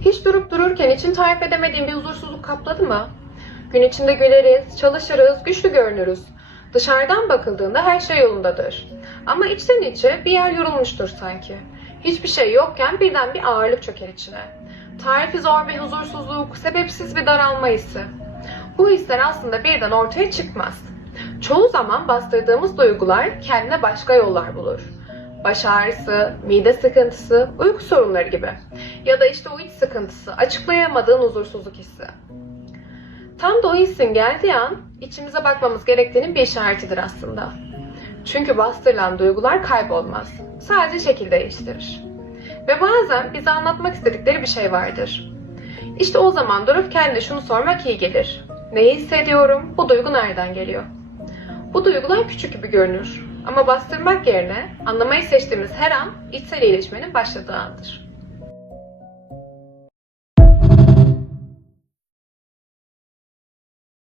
Hiç durup dururken için tarif edemediğim bir huzursuzluk kapladı mı? Gün içinde güleriz, çalışırız, güçlü görünürüz. Dışarıdan bakıldığında her şey yolundadır. Ama içten içe bir yer yorulmuştur sanki. Hiçbir şey yokken birden bir ağırlık çöker içine. Tarifi zor bir huzursuzluk, sebepsiz bir daralma hissi. Bu hisler aslında birden ortaya çıkmaz. Çoğu zaman bastırdığımız duygular kendine başka yollar bulur. Baş ağrısı, mide sıkıntısı, uyku sorunları gibi. Ya da işte o iç sıkıntısı, açıklayamadığın huzursuzluk hissi. Tam da o hissin geldiği an içimize bakmamız gerektiğinin bir işaretidir aslında. Çünkü bastırılan duygular kaybolmaz. Sadece şekil değiştirir. Ve bazen bize anlatmak istedikleri bir şey vardır. İşte o zaman durup kendine şunu sormak iyi gelir. Neyi hissediyorum? Bu duygu nereden geliyor? Bu duygular küçük gibi görünür. Ama bastırmak yerine anlamayı seçtiğimiz her an içsel iyileşmenin başladığı andır.